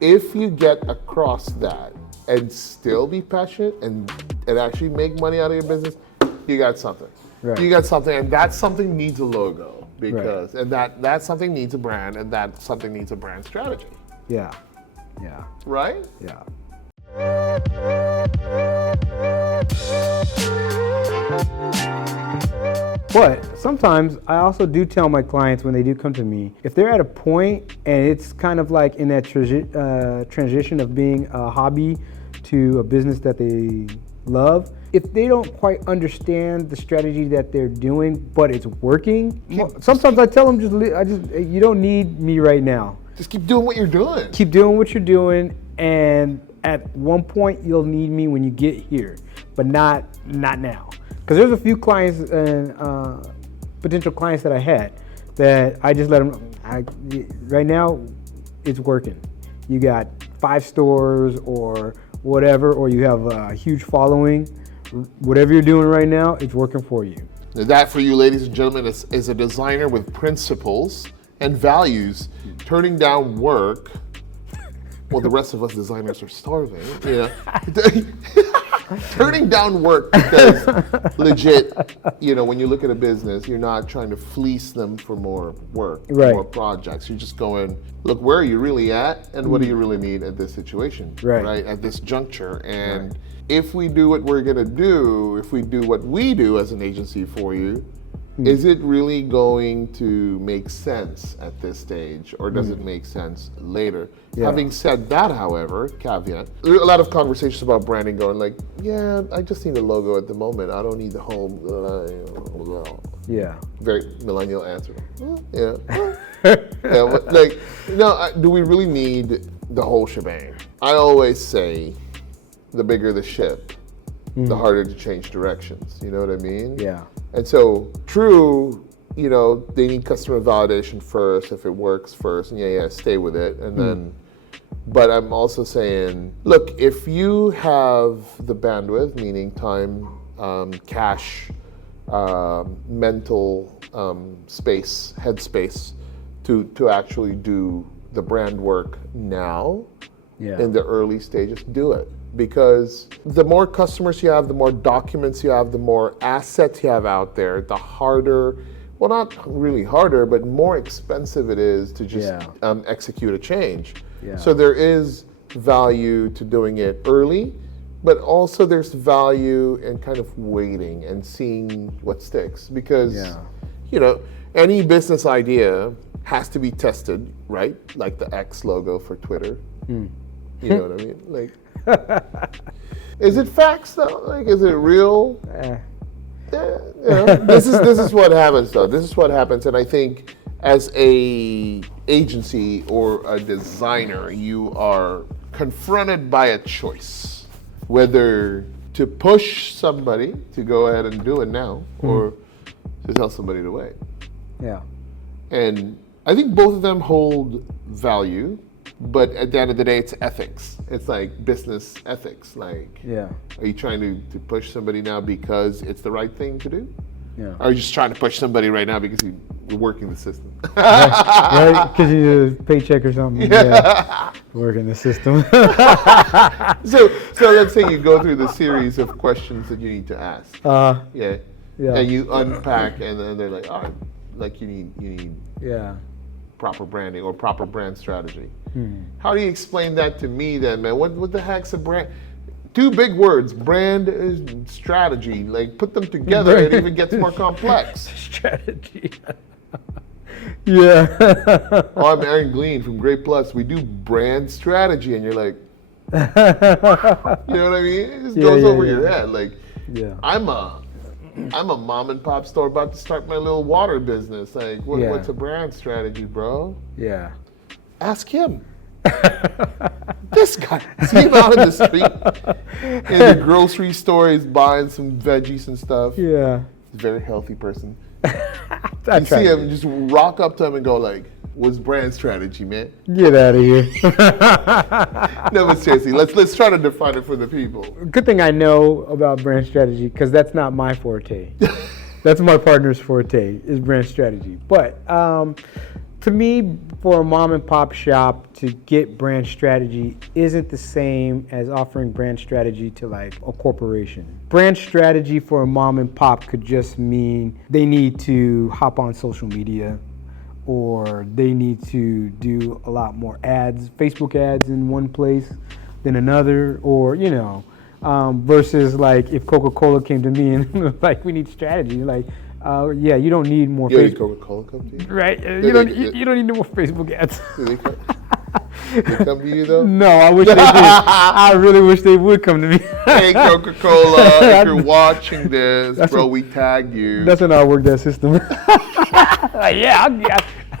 If you get across that and still be passionate and actually make money out of your business, you got something. Right. You got something, and that something needs a logo because, and that something needs a brand, and that something needs a brand strategy. Yeah. Yeah. Right? Yeah. But sometimes I also do tell my clients when they do come to me, if they're at a point and it's kind of like in that transition of being a hobby to a business that they love, if they don't quite understand the strategy that they're doing, but it's working, sometimes I tell them you don't need me right now. Just keep doing what you're doing. Keep doing what you're doing, and at one point you'll need me when you get here, but not now. Because there's a few clients and potential clients that I had that I just let them, right now it's working. You got 5 stores or whatever, or you have a huge following. Whatever you're doing right now, it's working for you. That, for you ladies and gentlemen, is a designer with principles and values, turning down work. Well, the rest of us designers are starving, you know. Turning down work because legit, you know, when you look at a business, you're not trying to fleece them for more work, right, more projects. You're just going, look, where are you really at and what do you really need at this situation, right, at this juncture. And if we do what we're going to do, if we do what we do as an agency for you, is it really going to make sense at this stage, or does it make sense later? Having said that, however, caveat, a lot of conversations about branding going like, yeah, I just need a logo at the moment. I don't need the home. Very millennial answer. Like, no, do we really need the whole shebang? I always say, the bigger the ship, the harder to change directions. You know what I mean? Yeah. And so, true, you know, they need customer validation first, if it works first, and stay with it. And then, but I'm also saying, look, if you have the bandwidth, meaning time, cash, mental space, headspace, to actually do the brand work now, in the early stages, do it. Because the more customers you have, the more documents you have, the more assets you have out there, the harder, well, not really harder, but more expensive it is to just execute a change. So there is value to doing it early, but also there's value in kind of waiting and seeing what sticks. Because, you know, any business idea has to be tested, right? Like the X logo for Twitter. You know what I mean? Like, is it facts though? Like, is it real? You know, this is what happens though. This is what happens, and I think as a agency or a designer, you are confronted by a choice, whether to push somebody to go ahead and do it now, or to tell somebody to wait. And I think both of them hold value. But at the end of the day, it's ethics. It's like business ethics. Like, are you trying to push somebody now because it's the right thing to do? Or are you just trying to push somebody right now because you're working the system? Right? Because you need a paycheck or something. Working the system. So let's say you go through the series of questions that you need to ask. And you unpack, and then they're like, all right, like you need proper branding or proper brand strategy. How do you explain that to me then, man? What the heck's a brand? 2 big words, brand is strategy. Like, put them together, it even gets more complex. Strategy. I'm Aaron Glean from Great Plus. We do brand strategy, and you're like, you know what I mean? It just goes over your head. Like, I'm a mom and pop store about to start my little water business. Like, what's a brand strategy, bro? Ask him. This guy. See him out in the street, in the grocery store, he's buying some veggies and stuff. He's a very healthy person. You see him, just rock up to him and go like, what's brand strategy, man? Get out of here. No, but seriously, let's try to define it for the people. Good thing I know about brand strategy, because that's not my forte. That's my partner's forte, is brand strategy. But to me, for a mom and pop shop to get brand strategy isn't the same as offering brand strategy to like a corporation. Brand strategy for a mom and pop could just mean they need to hop on social media, or they need to do a lot more ads, Facebook ads in one place than another, or, you know, versus like if Coca-Cola came to me and was like, we need strategy, like, yeah, you don't need more Yeah, Facebook. Coca-Cola come to you? Right? You don't need no more Facebook ads. Do they come to you though? No, I wish they did. I really wish they would come to me. Hey, Coca-Cola, if you're watching this, bro, we tagged you. That's when I work that system. Like, yeah,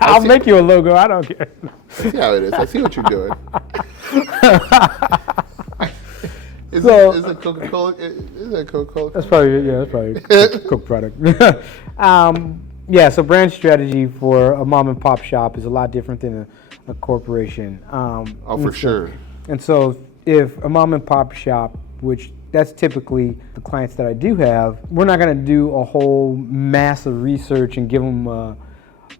I'll make you a logo. I don't care. I see how it is. I see what you're doing. Is it Coca-Cola? Is it Coca-Cola? That's probably a Coke product. Yeah, so brand strategy for a mom and pop shop is a lot different than a corporation. For sure. And so if a mom and pop shop, which that's typically the clients that I do have, we're not going to do a whole mass of research and give them a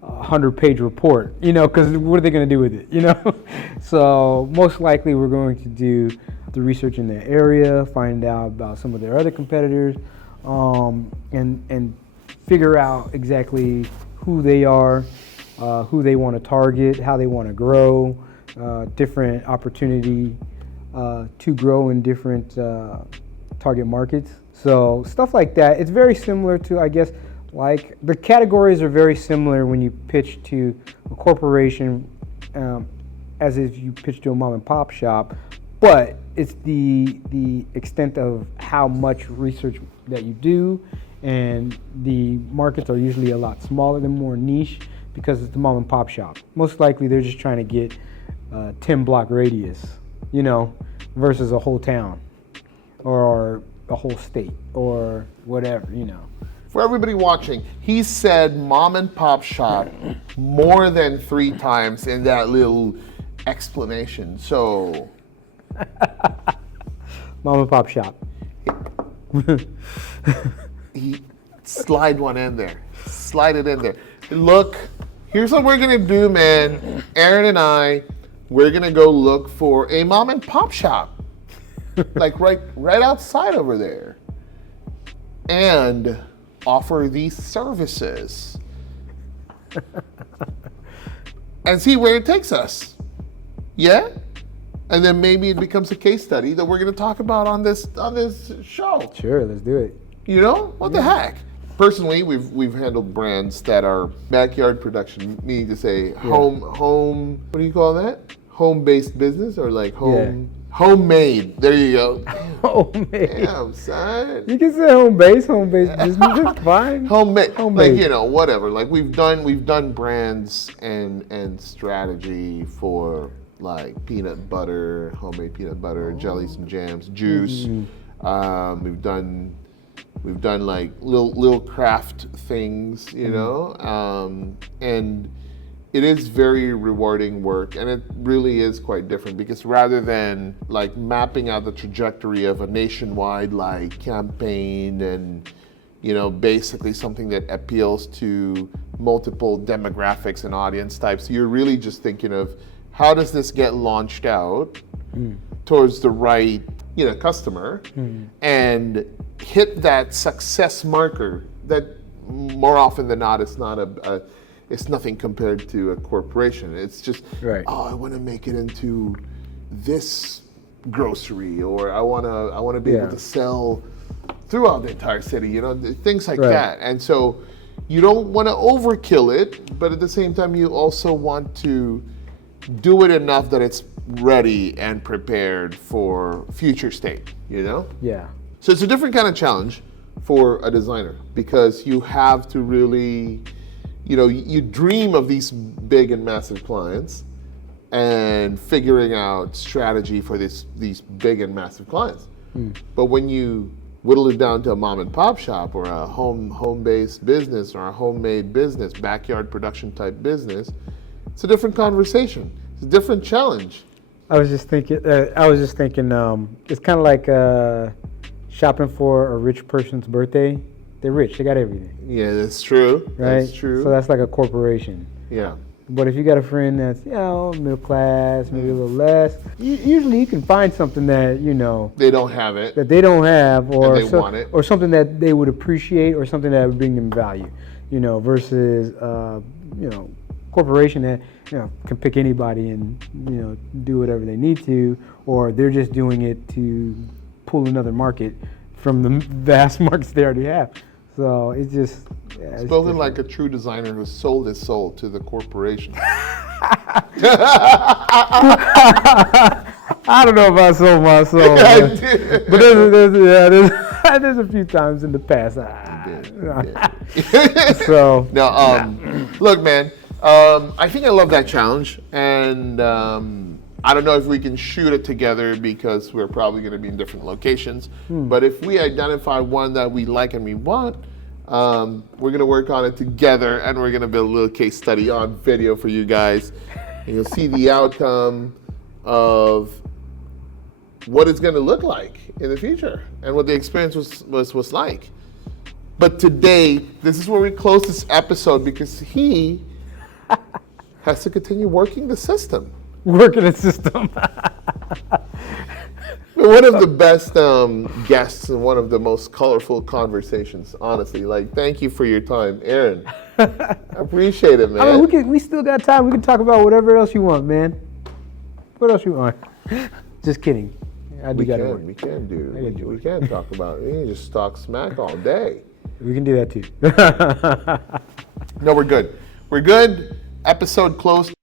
100-page report, you know, because what are they going to do with it, you know? So most likely we're going to do the research in their area, find out about some of their other competitors, and figure out exactly who they are, who they want to target, how they want to grow, different opportunity to grow in different target markets. So stuff like that. It's very similar to, I guess, like the categories are very similar when you pitch to a corporation as if you pitch to a mom and pop shop, but it's the extent of how much research that you do, and the markets are usually a lot smaller and more niche because it's the mom and pop shop. Most likely they're just trying to get 10 block radius, you know, versus a whole town or a whole state or whatever, you know. For everybody watching, he said mom and pop shop more than 3 times in that little explanation. So, mom and pop shop. Slide one in there. Slide it in there. Look, here's what we're gonna do, man. Aaron and I, we're gonna go look for a mom and pop shop, like right outside over there, and offer these services and see where it takes us. Yeah? And then maybe it becomes a case study that we're going to talk about on this show. Sure, let's do it. You know? What the heck? Personally, we've handled brands that are backyard production, meaning to say home, what do you call that? Home-based business, or like homemade. There you go. Homemade. Damn, son. You can say home-based business. It's fine. Homemade. Homemade. Like, you know, whatever. Like we've done brands and strategy for like peanut butter, homemade peanut butter, jellies and jams, juice. We've done like little craft things, you know, and it is very rewarding work, and it really is quite different because rather than like mapping out the trajectory of a nationwide like campaign and, you know, basically something that appeals to multiple demographics and audience types, you're really just thinking of how does this get launched out towards the right, you know, customer and hit that success marker that more often than not it's not it's nothing compared to a corporation. It's just, I want to make it into this grocery, or I want to be able to sell throughout the entire city, you know, things like that. And so you don't want to overkill it, but at the same time you also want to do it enough that it's ready and prepared for future state, you know? Yeah. So it's a different kind of challenge for a designer because you have to really, you know, you dream of these big and massive clients and figuring out strategy for these big and massive clients. But when you whittle it down to a mom and pop shop or a home-based business or a homemade business, backyard production type business, it's a different conversation. It's a different challenge. I was just thinking, it's kind of like shopping for a rich person's birthday. They're rich, they got everything. Yeah, that's true. Right? That's true. So that's like a corporation. Yeah. But if you got a friend that's, middle class, maybe a little less, usually you can find something that, They don't have it. that they don't have, or they want it. or something that they would appreciate, or something that would bring them value, versus corporation that can pick anybody and do whatever they need to, or they're just doing it to pull another market from the vast markets they already have. So it's just It's building like a true designer who sold his soul to the corporation. I don't know if I sold my soul, but there's a few times in the past. So now, look, man. I think I love that challenge, and I don't know if we can shoot it together because we're probably going to be in different locations. But if we identify one that we like and we want, we're going to work on it together, and we're going to build a little case study on video for you guys. And you'll see the outcome of what it's going to look like in the future and what the experience was like. But today, this is where we close this episode because he has to continue working the system. Working the system. One of the best guests and one of the most colorful conversations, honestly. Thank you for your time, Aaron. I appreciate it, man. I mean, we still got time. We can talk about whatever else you want, man. What else you want? Just kidding. We can talk about it. We can just talk smack all day. We can do that too. No, we're good. We're good. Episode closed.